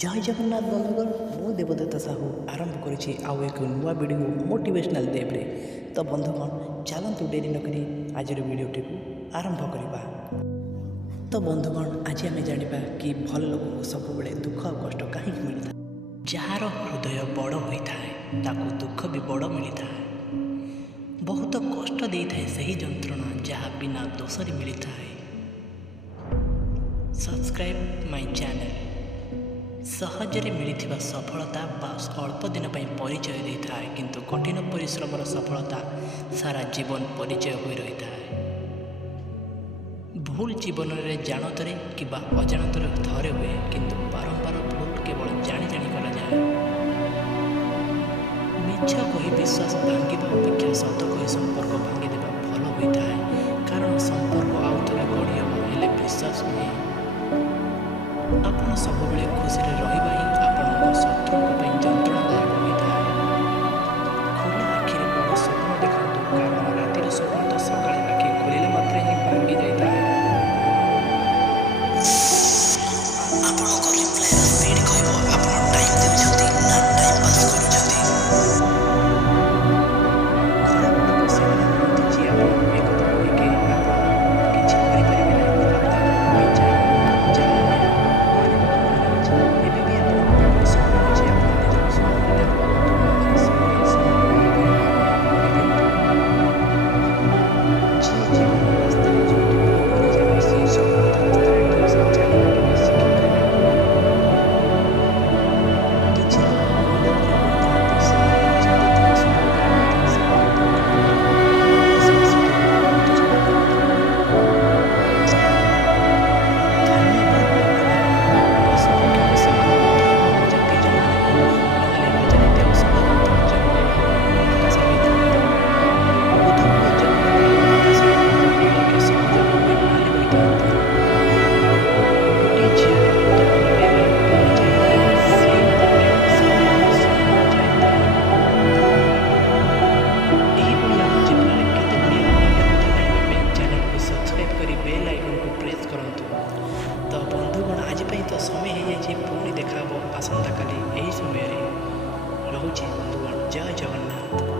जय जगन्नाथ बंधुगण मु देवदत्त साहू आरंभ करुच्ची आउ एक नुआ वीडियो मोटिवेशनल देव्रे। तो बंधुगण चलतु डेरी नक आज वीडियोटी को आरंभ करवा। तो बंधुगण आज आम जाना कि भल लोक सब दुख और कष्ट कहीं मिलता जार हृदय बड़ होता है ताकू दुख भी बड़ मिलता है। बहुत कष्ट दे था से जंत्रणा जहाँ बिना दोषरे मिलता है। सब्सक्राइब माय चैनल सहजरे मिलता सफलता बास अल्प दिन परिचय देता है किंतु कठिन परिश्रम सफलता सारा जीवन परिचय हो रही है। भूल जीवन में जानतरे कि अजाणतरे थरे हुए किंतु बारंबार भूल केवल जानी जानी करा जाए। मिछ कही विश्वास भांगा अपेक्षा सत कही संपर्क भांगी देवा भल होता है कारण संपर्क आउ थे गढ़ी हेले विश्वास नुहे। आपण सब खुशी रहा ही आपण शत्रु जंत्रणादायक होता है। खोला आखिर बड़ स्वप्न देखते कारण रातिर स्वप्न तो सका आखि खोलिले मात्र ही भांगी जाता है। तो बंधुगण आज तो समय हो जाए पुणी देखा आसंता काली यही समय रोचे बंधुगण जय जगन्नाथ।